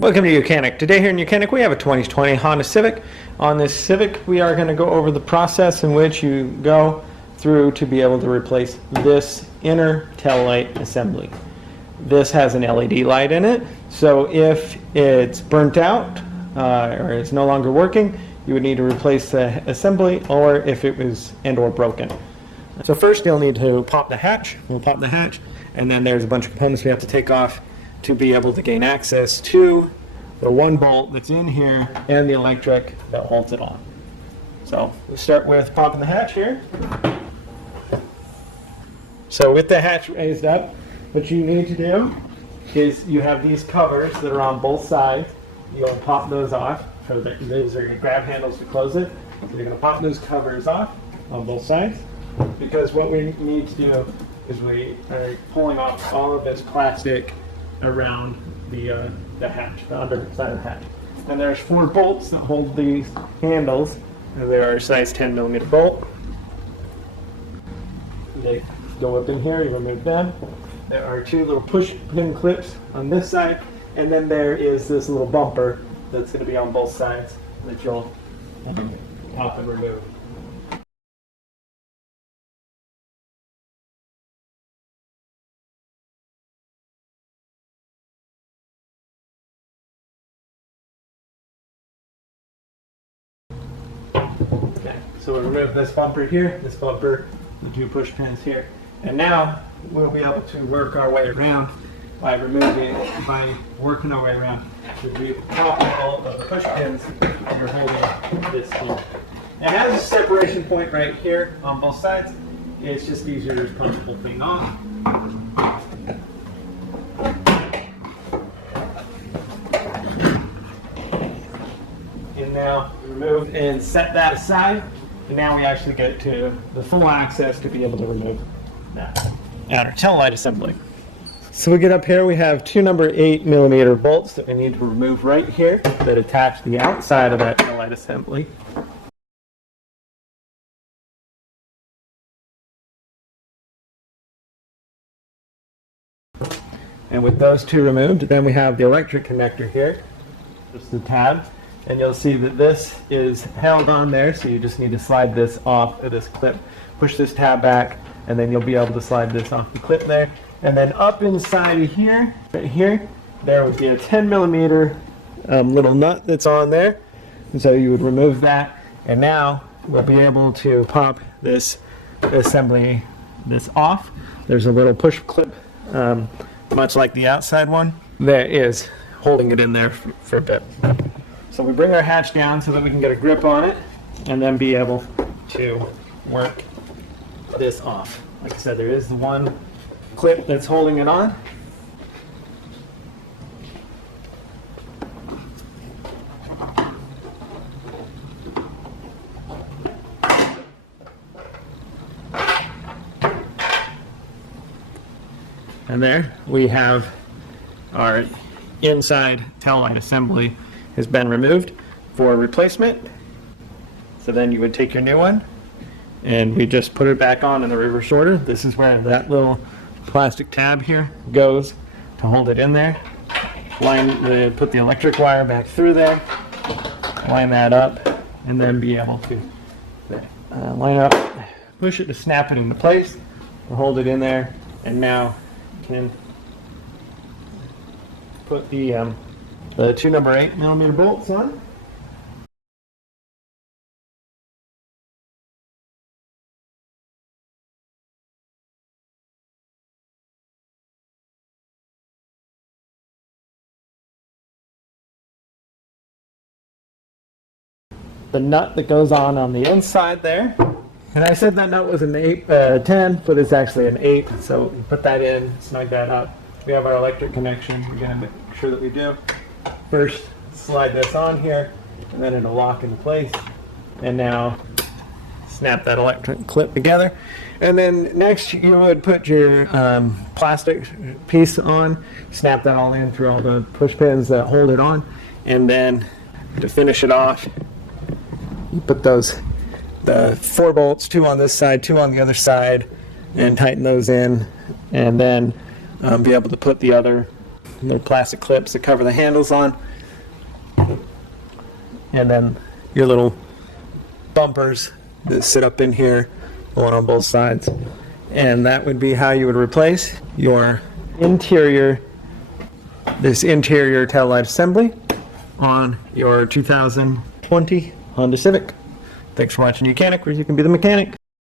Welcome to YOUCANIC. Today here in YOUCANIC we have a 2020 Honda Civic. On this Civic we are going to go over the process in which you go through to be able to replace this inner tail light assembly. This has an LED light in it, so if it's burnt out or it's no longer working, you would need to replace the assembly, or if it was or broken. So first you'll need to pop the hatch. We'll pop the hatch, and then there's a bunch of components we have to take off to be able to gain access to the one bolt that's in here and the electric that holds it on. So we'll start with popping the hatch here. So with the hatch raised up, what you need to do is you have these covers that are on both sides. You'll pop those off. So these are your grab handles to close it. So you're going to pop those covers off on both sides, because what we need to do is we are pulling off all of this plastic around the hatch, the underside of the hatch. And there's 4 bolts that hold these handles. And they are a size 10mm bolt. They go up in here, you remove them. There are 2 little push pin clips on this side, and then there is this little bumper that's going to be on both sides that you'll pop and remove. Okay, so we'll remove this bumper here, this bumper, the 2 push pins here, and now we'll be able to work our way around by working our way around. So we pop all of the push pins and we're holding this here. It has a separation point right here on both sides. It's just easier to push the whole thing off. And now remove and set that aside, and now we actually get to the full access to be able to remove that outer tail light assembly. So we get up here, we have 2 number 8mm bolts that we need to remove right here that attach the outside of that tail light assembly. And with those 2 removed, then we have the electric connector here, just the tab. And you'll see that this is held on there, so you just need to slide this off of this clip. Push this tab back, and then you'll be able to slide this off the clip there. And then up inside of here, right here, there would be a 10mm little nut that's on there. And so you would remove that, and now we'll be able to pop this assembly, this off. There's a little push clip, much like the outside one, that is holding it in there for a bit. So we bring our hatch down so that we can get a grip on it and then be able to work this off. Like I said, there is the one clip that's holding it on. And there we have our inside tail light assembly has been removed for replacement. So then you would take your new one and we just put it back on in the reverse order. This is where that little plastic tab here goes to hold it in there. Put the electric wire back through there, line that up, and then be able to line up, push it to snap it into place, and hold it in there, and now you can put the 2 number 8mm bolts on. The nut that goes on the inside there. And I said that nut was an 10, but it's actually an 8. So you put that in, snug that up. We have our electric connection. We're going to make sure that we do. First, slide this on here, and then it'll lock into place. And now, snap that electric clip together. And then next, you would put your plastic piece on, snap that all in through all the push pins that hold it on. And then, to finish it off, you put the 4 bolts, 2 on this side, 2 on the other side, and tighten those in. And then be able to put the other little plastic clips that cover the handles on. And then your little bumpers that sit up in here, one on both sides. And that would be how you would replace your interior, this interior tail light assembly on your 2020 Honda Civic. Thanks for watching YOUCANIC, where you can be the mechanic.